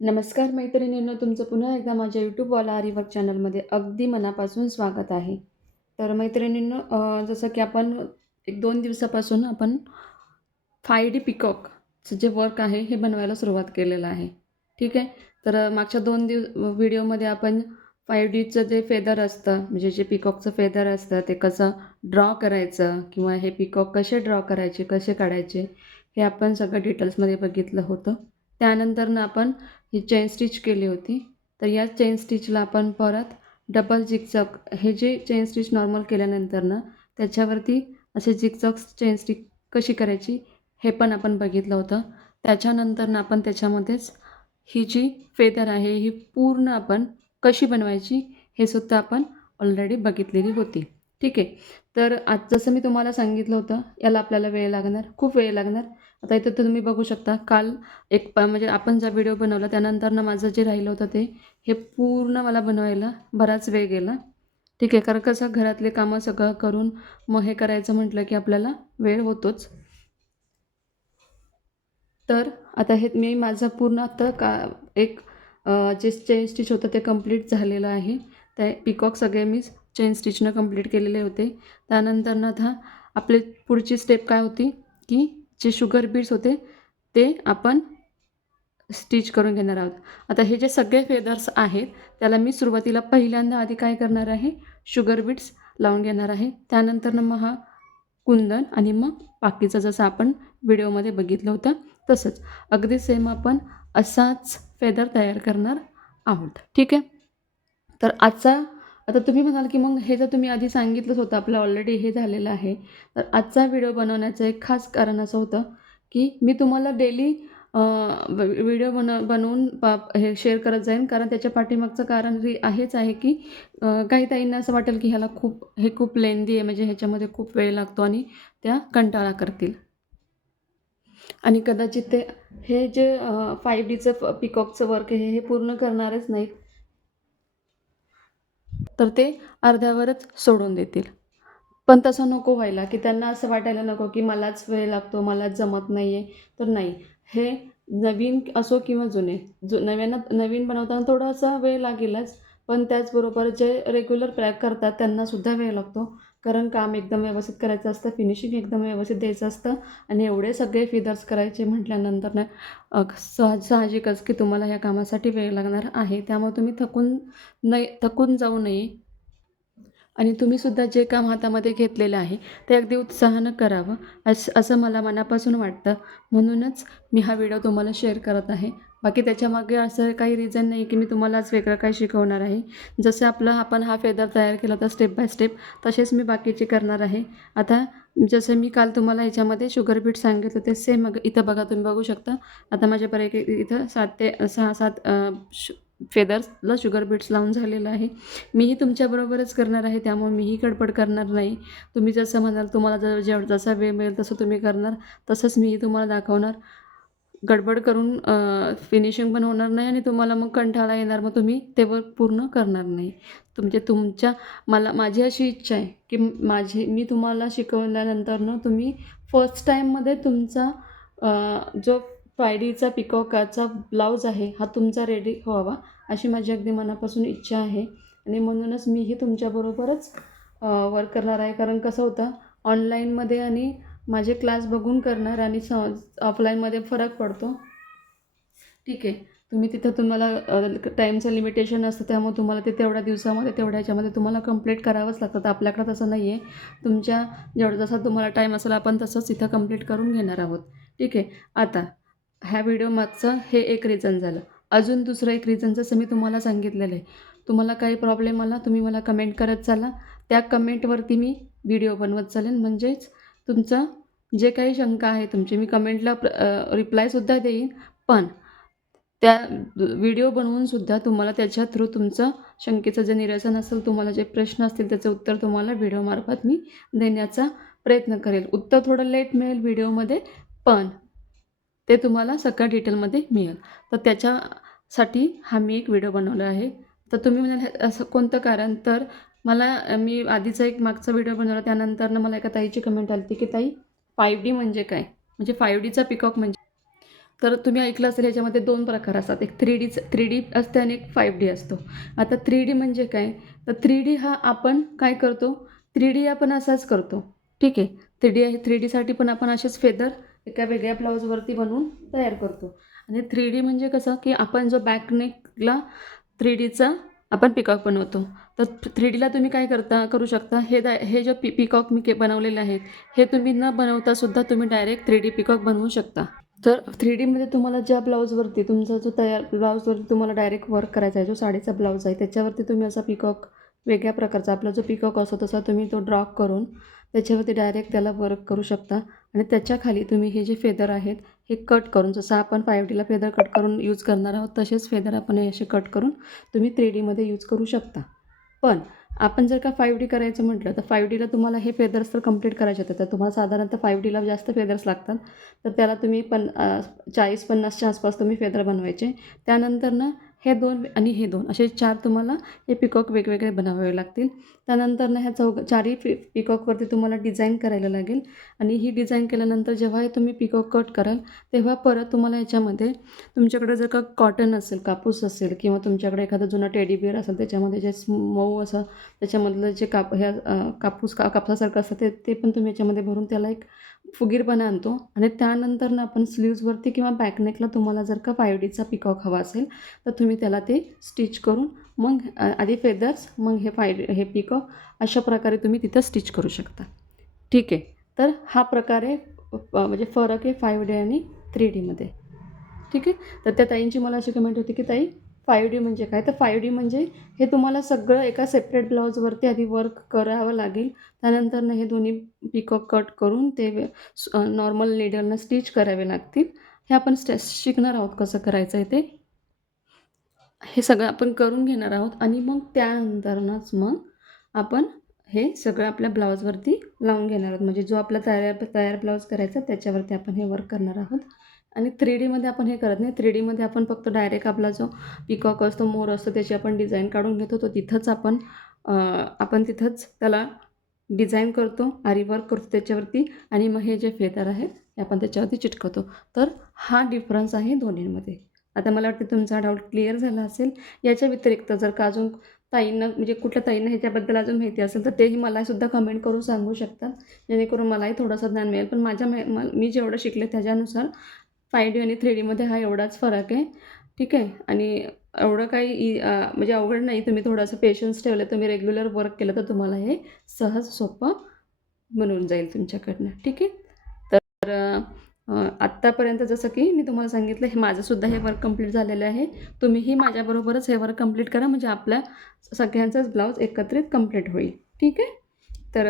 नमस्कार मैत्रिणींनो, तुमचं पुन्हा एकदा माझ्या यूट्यूबवाला आरीवर्क चॅनलमध्ये अगदी मनापासून स्वागत आहे. तर मैत्रिणींनो, जसं की आपण 1-2 दिवसापासून आपण 5D पिकॉकचं जे वर्क आहे हे बनवायला सुरुवात केलेलं आहे. ठीक आहे. तर मागच्या 2 व्हिडिओमध्ये आपण 5Dचं जे फेदर असतं, म्हणजे जे पिकॉकचं फेदर असतं ते कसं ड्रॉ करायचं किंवा हे पिकॉक कसे ड्रॉ करायचे, कसे काढायचे, हे आपण सगळं डिटेल्समध्ये बघितलं होतं. त्यानंतरनं आपण ही चेन स्टिच केली होती. तर या चेन स्टिचला आपण परत डबल झिगझॅग, हे जे चेन स्टिच नॉर्मल केल्यानंतर ना त्याच्यावरती असे झिगझॅग चेन स्टिच कशी करायची हे पण आपण बघितलं होतं. त्याच्यानंतर ना आपण त्याच्यामध्येच ही जी फेदर आहे ही पूर्ण आपण कशी बनवायची हे सुद्धा आपण ऑलरेडी बघितलेली होती. ठीक आहे. तर आज जसं मी तुम्हाला सांगितलं होतं, याला आपल्याला वेळ लागणार, खूप वेळ लागणार. आता इथं तुम्ही बघू शकता, काल म्हणजे आपण जो व्हिडिओ बनवला त्यानंतरनं माझं जे राहिलं होतं ते हे पूर्ण मला बनवायला बराच वेळ गेला. ठीक आहे. कारण कसं घरातले कामं सगळं करून मग हे करायचं म्हटलं की आपल्याला वेळ होतोच. तर आता हे मी माझं पूर्ण आता एक जे चेन स्टिच होतं ते कंप्लीट झालेलं आहे. ते पिकॉक सगळे मी चेन स्टिचनं कंप्लीट केलेले होते. त्यानंतरनं आता आपली पुढची स्टेप काय होती, की जे शुगर बीड्स होते ते आपण स्टिच करून घेणार आहोत. आता हे जे सगळे फेदर्स आहेत, त्याला मी सुरुवातीला पहिल्यांदा आधी काय करणार आहे, शुगर बीड्स लावून घेणार आहे. त्यानंतरनं मग हा कुंदन आणि मग बाकीचं जसं आपण व्हिडिओमध्ये बघितलं होतं तसंच. अगदी सेम आपण असाच फेदर तयार करणार आहोत. ठीक आहे. तर आता तुम्ही म्हणाल, की मग हे जर तुम्ही आधी सांगितलंच होतं, आपलं ऑलरेडी हे झालेलं आहे. तर आजचा व्हिडिओ बनवण्याचं एक खास कारण असं होतं, की मी तुम्हाला डेली व्हिडिओ बनवून हे शेअर करत जाईन. कारण त्याच्या पाठीमागचं कारण हेच आहे, की काही ताईंना असं वाटेल, की हे खूप लेंदी आहे, म्हणजे ह्याच्यामध्ये खूप वेळ लागतो आणि त्या कंटाळा करतील. आणि कदाचित ते हे जे 5Dचं पिकॉकचं वर्क आहे हे पूर्ण करणारच नाहीत. तर ते अर्ध्यावरच सोडून देतील. पण तसं नको व्हायला, की त्यांना असं वाटायला नको, की मलाच वेळ लागतो, मलाच जमत नाही आहे. तर नाही, हे नवीन असो किंवा जुने, नव्यानं नवीन बनवताना थोडासा वेळ लागेलच. पण त्याचबरोबर जे रेग्युलर करतात त्यांनासुद्धा वेळ लागतो. कारण काम एकदम व्यवस्थित करायचं असतं, फिनिशिंग एकदम व्यवस्थित द्यायचं असतं आणि एवढे सगळे फिदर्स करायचे म्हटल्यानंतर ना साहजिकच की तुम्हाला ह्या कामासाठी वेळ लागणार आहे. त्यामुळे तुम्ही थकून जाऊ नये आणि तुम्हीसुद्धा जे काम हातामध्ये घेतलेलं आहे ते अगदी उत्साहानं करावं असं मला मनापासून वाटतं. म्हणूनच मी हा व्हिडिओ तुम्हाला शेअर करत आहे. बाकी त्याच्यामागे असं काही रिझन नाही की मी तुम्हाला आज वेगळं काही शिकवणार आहे. जसं आपण हा फेदर तयार केला होता स्टेप बाय स्टेप, तसेच मी बाकीचे करणार आहे. आता जसं मी काल तुम्हाला ह्याच्यामध्ये शुगर बीट सांगितलं ते सेम इथं बघा, तुम्ही बघू शकता. आता माझ्यापैकी इथं 7 ते 6-7 फेदर्सला शुगर बीट्स लावून झालेलं आहे. मीही तुमच्याबरोबरच करणार आहे, त्यामुळे मीही गडबड करणार नाही. तुम्ही जसं म्हणाल, तुम्हाला जसा वेळ मिळेल तसं तुम्ही करणार, तसंच मीही तुम्हाला दाखवणार. गडबड करून फिनिशिंग पण होणार नाही आणि तुम्हाला मग कंटाळा येणार, मग तुम्ही ते वर्क पूर्ण करणार नाही. माझी अशी इच्छा आहे, की मी तुम्हाला शिकवल्यानंतरनं तुम्ही फर्स्ट टाईममध्ये तुमचा जो 5Dचा पिकॉकाचा ब्लाऊज आहे, हा तुमचा रेडी व्हावा, अशी माझी अगदी मनापासून इच्छा आहे. आणि म्हणूनच मीही तुमच्याबरोबरच वर्क करणार आहे. कारण कसं होतं, ऑनलाईनमध्ये आणि माझे क्लास बघून करणार आणि ऑफलाईनमध्ये फरक पडतो. ठीक आहे. तुम्हाला टाईमचं लिमिटेशन असतं, त्यामुळे तुम्हाला ते तेवढ्या दिवसामध्ये, तेवढ्या ह्याच्यामध्ये तुम्हाला कंप्लीट करावंच लागतं. तर आपल्याकडं तसं नाही आहे. तुमच्या जसा तुम्हाला टाईम असेल, आपण तसंच इथं कंप्लीट करून घेणार आहोत. ठीक आहे. आता ह्या व्हिडिओ मागचं हे एक रिझन झालं. अजून दुसरं एक रिझन जसं मी तुम्हाला सांगितलेलं आहे. तुम्हाला काही प्रॉब्लेम आला, तुम्ही मला कमेंट करत चाला. त्या कमेंटवरती मी व्हिडिओ बनवत चालेन. म्हणजेच तुमचं जे काही शंका आहे तुमची, मी कमेंटला रिप्लायसुद्धा देईन. पण त्या व्हिडिओ बनवूनसुद्धा तुम्हाला त्याच्या थ्रू तुमचं शंकेचं जे निरसन असेल, तुम्हाला जे प्रश्न असतील त्याचं उत्तर तुम्हाला व्हिडिओमार्फत मी देण्याचा प्रयत्न करेल. उत्तर थोडं लेट मिळेल व्हिडिओमध्ये, पण ते तुम्हाला सगळ्या डिटेलमध्ये मिळेल. तर त्याच्यासाठी हा मी एक व्हिडिओ बनवला आहे. तर तुम्ही म्हणाल असं कोणतं कारण? तर मी आधीचा एक मागचा व्हिडिओ बनवला, त्यानंतरनं मला एका ताईची कमेंट आली होती, की ताई 5D म्हणजे काय? म्हणजे 5Dचा पिकॉक म्हणजे तर तुम्ही ऐकलं असेल ह्याच्यामध्ये 2 प्रकार असतात. एक 3D असते आणि एक 5D असतो. आता 3D म्हणजे काय? तर 3D हा आपण काय करतो? 3D आपण असाच करतो. ठीक आहे. 3D आहे 3Dसाठी पण आपण असेच फेदर एका वेगळ्या ब्लाऊजवरती बनवून तयार करतो. आणि 3D म्हणजे कसं, की आपण जो बॅक नेकला 3Dचा आपण पिकॉक बनवतो. तर 3Dला तुम्ही काय करू शकता, हे जे पिकॉक मी बनवलेले आहेत, हे तुम्ही न बनवता सुद्धा तुम्ही डायरेक्ट 3D पिकॉक बनवू शकता. तर 3Dमध्ये तुम्हाला ज्या ब्लाऊजवरती तुमचा जो तयार ब्लाऊजवरती तुम्हाला डायरेक्ट वर्क करायचा आहे, जो साडीचा ब्लाऊज आहे, त्याच्यावरती तुम्ही असा पिकॉक वेगळ्या प्रकारचा आपला जो पिकॉक असतो तसा तुम्ही तो ड्रॉ करून त्याच्यावरती डायरेक्ट त्याला वर्क करू शकता. आणि त्याच्याखाली तुम्ही हे जे फेदर आहेत हे कट करून, जसं आपण 5Dला फेदर कट करून यूज करणार आहोत, तसेच फेदर आपण हे असे कट करून तुम्ही 3Dमध्ये यूज करू शकता. पण आपण जर का 5D करायचं म्हटलं तर 5Dला तुम्हाला हे फेदर्स तर कंप्लीट करायचे होते. तर तुम्हाला साधारणतः 5Dला जास्त फेदर्स लागतात. तर त्याला तुम्ही 40-50च्या आसपास तुम्ही फेदर बनवायचे. त्यानंतरनं हे 2 आणि हे 2 असे 4 तुम्हाला हे पिकॉक वेगवेगळे बनवावे लागतील. त्यानंतरनं ह्या चारही पिकॉकवरती तुम्हाला डिझाईन करायला लागेल. आणि ही डिझाईन केल्यानंतर जेव्हा हे तुम्ही पिकॉक कट कराल तेव्हा परत तुम्हाला ह्याच्यामध्ये तुमच्याकडे जर का कॉटन असेल, कापूस असेल किंवा तुमच्याकडे एखादं जुनं टेडी बिअर असेल त्याच्यामध्ये जे मऊ असं त्याच्यामधलं जे कापसासारखं असतं ते पण तुम्ही याच्यामध्ये भरून त्याला एक फुगीरपणा आणतो. आणि त्यानंतरनं आपण स्लीव्जवरती किंवा बॅकनेकला तुम्हाला जर का 5Dचा पिकॉक हवा असेल तर तुम्ही त्याला ते स्टिच करून मग आधी फेदर्स मग हे पिकॉक अशा प्रकारे तुम्ही तिथं स्टिच करू शकता. ठीक आहे. तर हा प्रकारे म्हणजे फरक आहे 5D आणि 3Dमध्ये. ठीक आहे. तर त्या ताईंची मला अशी कमेंट होती की ताई 5D म्हणजे काय? तर 5D म्हणजे हे तुम्हाला सगळं एका सेपरेट ब्लाऊजवरती आधी वर्क करावं लागेल. त्यानंतरनं हे दोन्ही पिकॉक कट करून ते नॉर्मल नीडलनं स्टिच करावे लागतील. हे आपण शिकणार आहोत कसं करायचं आहे ते. हे सगळं आपण करून घेणार आहोत आणि मग त्यानंतरनंच मग आपण हे सगळं आपल्या ब्लाऊजवरती लावून घेणार आहोत. म्हणजे जो आपला तयार ब्लाऊज करायचा त्याच्यावरती आपण हे वर्क करणार आहोत. आणि 3Dमध्ये आपण हे करत नाही. 3Dमध्ये आपण फक्त डायरेक्ट आपला जो पिकॉक असतो, मोर असतो त्याची आपण डिझाईन काढून घेतो. तो तिथंच आपण तिथंच त्याला डिझाईन करतो, आरी वर्क करतो त्याच्यावरती आणि मग हे जे फेदर आहेत हे आपण त्याच्यावरती चिटकवतो. तर हा डिफरन्स आहे दोन्हींमध्ये. आता मला वाटतं तुमचा डाऊट क्लिअर झाला असेल. याच्या व्यतिरिक्त जर का अजून ताईंना म्हणजे कुठल्या ताईंना ह्याच्याबद्दल अजून माहिती असेल तर तेही मलासुद्धा कमेंट करून सांगू शकतात. जेणेकरून मलाही थोडंसं ज्ञान मिळेल. पण मी जेवढं शिकले त्याच्यानुसार 5D आणि 3Dमध्ये हा एवढाच फरक आहे. ठीक आहे. आणि एवढं काही म्हणजे अवघड नाही. तुम्ही थोडंसं पेशन्स ठेवलं, तुम्ही रेग्युलर वर्क केलं तर तुम्हाला हे सहज सोपं बनून जाईल तुमच्याकडनं. ठीक आहे. तर आत्तापर्यंत जसं की मी तुम्हाला सांगितलं हे माझंसुद्धा हे वर्क कंप्लीट झालेलं आहे. तुम्हीही माझ्याबरोबरच हे वर्क कंप्लीट करा म्हणजे आपल्या सगळ्यांचाच ब्लाऊज एकत्रित कंप्लीट होईल. ठीक आहे. तर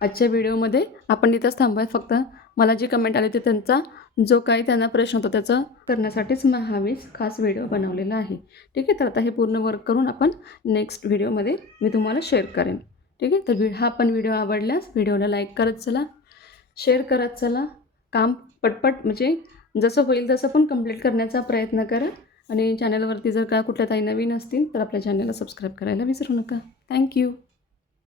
आजच्या व्हिडिओमध्ये आपण इथंच थांबूया. फक्त मला जी कमेंट आली होती त्यांचा जो काही त्यांना प्रश्न होता त्याचं करण्यासाठीच हा मी खास व्हिडिओ बनवलेला आहे. ठीक आहे. तर आता हे पूर्ण वर्क करून आपण नेक्स्ट व्हिडिओमध्ये मी तुम्हाला शेअर करेन. ठीक आहे. तर हा पण व्हिडिओ आवडल्यास व्हिडिओला लाईक करत चला, शेअर करत चला. काम पटपट म्हणजे जसं होईल तसं पण कंप्लीट करण्याचा प्रयत्न करा. आणि चॅनलवरती जर का कुठल्या ताई नवीन असतील तर आपल्या चॅनलला सबस्क्राईब करायला विसरू नका. थँक्यू.